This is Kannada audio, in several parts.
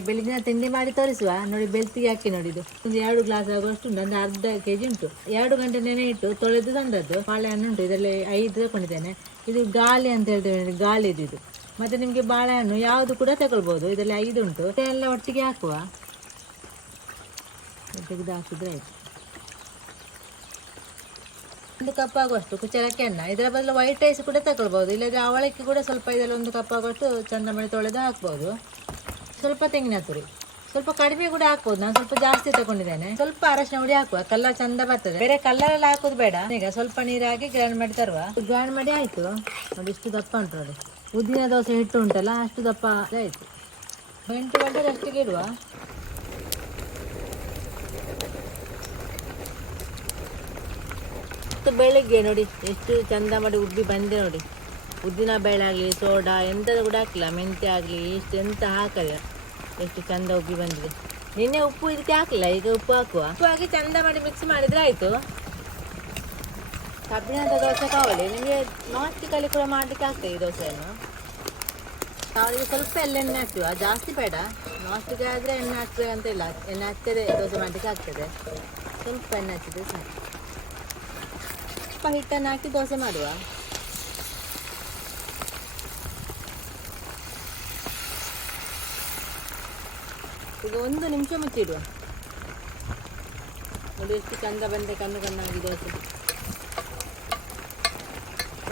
ಬೆಳಿಗ್ಗೆ ತಿಂಡಿ ಮಾಡಿ ತೋರಿಸುವ. ನೋಡಿ ಬೆಳ್ತಿಗೆ ಹಾಕಿ ನೋಡಿ ಇದು ಒಂದು ಎರಡು ಗ್ಲಾಸ್ ಆಗುವಷ್ಟು ಉಂಟು ಅಂದ್ರೆ ಅರ್ಧ ಕೆಜಿ ಉಂಟು. ಎರಡು ಗಂಟೆ ನೆನೆ ಇಟ್ಟು ತೊಳೆದು ತಂದದ್ದು. ಬಾಳೆಹಣ್ಣು ಉಂಟು. ಇದರಲ್ಲಿ ಐದು ತಗೊಂಡಿದ್ದೇನೆ. ಇದು ಗಾಳಿ ಅಂತ ಹೇಳ್ತೇವೆ ಗಾಳಿ ಇದು ಇದು. ಮತ್ತೆ ನಿಮಗೆ ಬಾಳೆಹಣ್ಣು ಯಾವುದು ಕೂಡ ತಗೊಳ್ಬೋದು. ಇದರಲ್ಲಿ ಐದು ಉಂಟು. ಎಲ್ಲ ಒಟ್ಟಿಗೆ ಹಾಕುವ. ತೆಗೆದು ಹಾಕಿದ್ರೆ ಆಯ್ತು. ಒಂದು ಕಪ್ ಆಗುವಷ್ಟು ಕುಚ್ಚಲಕ್ಕಿ ಅನ್ನ. ಇದರ ಬದಲು ವೈಟ್ ರೈಸ್ ಕೂಡ ತಗೊಳ್ಬೋದು. ಇಲ್ಲದ್ರೆ ಅವಳಕ್ಕಿ ಕೂಡ ಸ್ವಲ್ಪ ಇದರಲ್ಲಿ ಒಂದು ಕಪ್ ಆಗುವಷ್ಟು ಚಂದ ಮಾಡಿ ತೊಳೆದು ಹಾಕ್ಬೋದು. ಸ್ವಲ್ಪ ತೆಂಗಿನ ತುರಿ. ಸ್ವಲ್ಪ ಕಡಿಮೆ ಕೂಡ ಹಾಕ್ಬೋದು ನಾನು ಸ್ವಲ್ಪ ಜಾಸ್ತಿ ತಗೊಂಡಿದ್ದೇನೆ. ಸ್ವಲ್ಪ ಅರಶಿನ ಹುಡಿ ಹಾಕುವ. ಕಲ್ಲರ್ ಚಂದ ಬರ್ತದೆ. ಬೇರೆ ಕಲ್ಲರ್ ಎಲ್ಲ ಹಾಕೋದು ಬೇಡ. ಈಗ ಸ್ವಲ್ಪ ನೀರು ಹಾಕಿ ಗ್ರೈಂಡ್ ಮಾಡಿ ತರುವ. ಗ್ರೈಂಡ್ ಮಾಡಿ ಆಯ್ತು. ನೋಡಿ ಇಷ್ಟು ದಪ್ಪ ಉಂಟು ನೋಡಿ. ಉದ್ದಿನ ದೋಸೆ ಹಿಟ್ಟು ಉಂಟಲ್ಲ, ಅಷ್ಟು ದಪ್ಪ ಆಯ್ತು. ಎಂಟು ಗಂಟೆ ಅಷ್ಟಿಗೆ ಇಡುವ. ಬೆಳಿಗ್ಗೆ ನೋಡಿ, ಎಷ್ಟು ಚಂದ ಮಾಡಿ ಉಬ್ಬಿ ಬಂದೆ ನೋಡಿ. ಉದ್ದಿನ ಬೇಳೆ ಆಗಲಿ, ಸೋಡಾ, ಎಂಥದ್ದು ಕೂಡ ಹಾಕಿಲ್ಲ. ಮೆಂತ್ಯ ಆಗಲಿ, ಇಷ್ಟು ಎಂತ ಹಾಕಲ್ಲ. ಎಷ್ಟು ಚಂದ ಉಬ್ಬಿ ಬಂದಿದೆ. ನಿನ್ನೆ ಉಪ್ಪು ಇದಕ್ಕೆ ಹಾಕಿಲ್ಲ, ಈಗ ಉಪ್ಪು ಹಾಕುವ. ಉಪ್ಪು ಹಾಕಿ ಚಂದ ಮಾಡಿ ಮಿಕ್ಸ್ ಮಾಡಿದ್ರೆ ಆಯಿತು. ಕಬ್ಬಿಣದ ದೋಸೆ ಕಾವಲಿ? ನಿಮಗೆ ನಾನ್ ಸ್ಟಿಕ್ಕಲ್ಲಿ ಕೂಡ ಮಾಡಲಿಕ್ಕೆ ಆಗ್ತದೆ ಈ ದೋಸೆಯನ್ನು. ಅವರಿಗೆ ಸ್ವಲ್ಪ ಎಳ್ಳೆಣ್ಣೆ ಹಾಕ್ತೀವ? ಜಾಸ್ತಿ ಬೇಡ. ನಾನ್ ಸ್ಟಿಕ್ ಆದರೆ ಎಣ್ಣೆ ಹಾಕ್ತೇವೆ ಅಂತ ಇಲ್ಲ. ಎಣ್ಣೆ ಹಾಕ್ತದೆ, ದೋಸೆ ಮಾಡಲಿಕ್ಕೆ ಆಗ್ತದೆ. ಸ್ವಲ್ಪ ಎಣ್ಣೆ ಹಾಕಿದ್ರೆ ಸಾಕು ಸ್ವಲ್ಪ ಹಿಟ್ಟನ್ನು ಹಾಕಿ ದೋಸೆ ಮಾಡುವ. ಈಗ ಒಂದು ನಿಮಿಷ ಮುಚ್ಚಿಡುವ ಅದು ಎಷ್ಟು ಚಂದ ಬಂದೆ ಕಣ್ಣು ಕಣ್ಣಾಗಿ ದೋಸೆ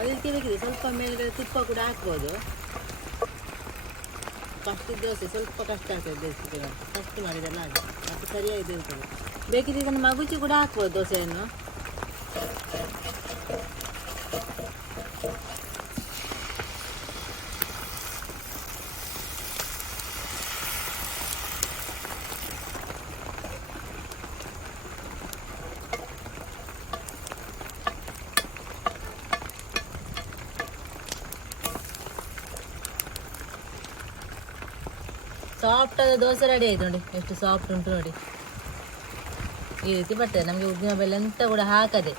ಅದಕ್ಕೆ ಬೇಕಿದೆ, ಸ್ವಲ್ಪ ಮೇಲ್ಗಡೆ ತುಪ್ಪ ಕೂಡ ಹಾಕ್ಬೋದು. ಫಸ್ಟ್ ದೋಸೆ ಸ್ವಲ್ಪ ಕಷ್ಟ ಆಗ್ತದೆ ದೋಸೆ ಕಷ್ಟ ಮಾಡಿದೆಲ್ಲ ಹಾಗೆ ಮತ್ತೆ ಸರಿಯಾಗಿ ಬೇಕಿದ್ರೆ ಇದನ್ನು ಮಗುಚಿ ಕೂಡ ಹಾಕ್ಬೋದು ದೋಸೆಯನ್ನು. ಸಾಫ್ಟ್ ಆದ ದೋಸೆ ರೆಡಿ ಆಯ್ತು ನೋಡಿ. ಎಷ್ಟು ಸಾಫ್ಟ್ ಉಂಟು ನೋಡಿ. ಈ ರೀತಿ ಬರ್ತದೆ. ನಮಗೆ ಉದ್ದಿನ ಬೆಲ್ಲ ಎಂತ ಕೂಡ ಹಾಕದೆ.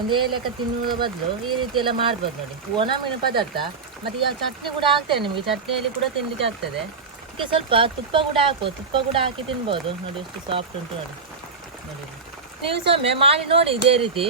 ಒಂದೇ ಲೆಕ್ಕ ತಿನ್ನುವ ಬದಲು ಈ ರೀತಿ ಎಲ್ಲ ಮಾಡ್ಬೋದು ನೋಡಿ. ಒಣ ಮೀನು ಪದಾರ್ಥ, ಮತ್ತೆ ಈಗ ಚಟ್ನಿ ಕೂಡ ಹಾಕ್ತೇವೆ ನಿಮಗೆ. ಚಟ್ನಿಯಲ್ಲಿ ಕೂಡ ತಿನ್ಲಿಕ್ಕೆ ಆಗ್ತದೆ. ಅದಕ್ಕೆ ಸ್ವಲ್ಪ ತುಪ್ಪ ಕೂಡ ಹಾಕ್ಬೋದು ತುಪ್ಪ ಕೂಡ ಹಾಕಿ ತಿನ್ಬೋದು. ನೋಡಿ ಎಷ್ಟು ಸಾಫ್ಟ್ ಉಂಟು ನೋಡಿ. ನೋಡಿ. ನೀವು ಸೊಮ್ಮೆ ಮಾಡಿ ನೋಡಿ ಇದೇ ರೀತಿ.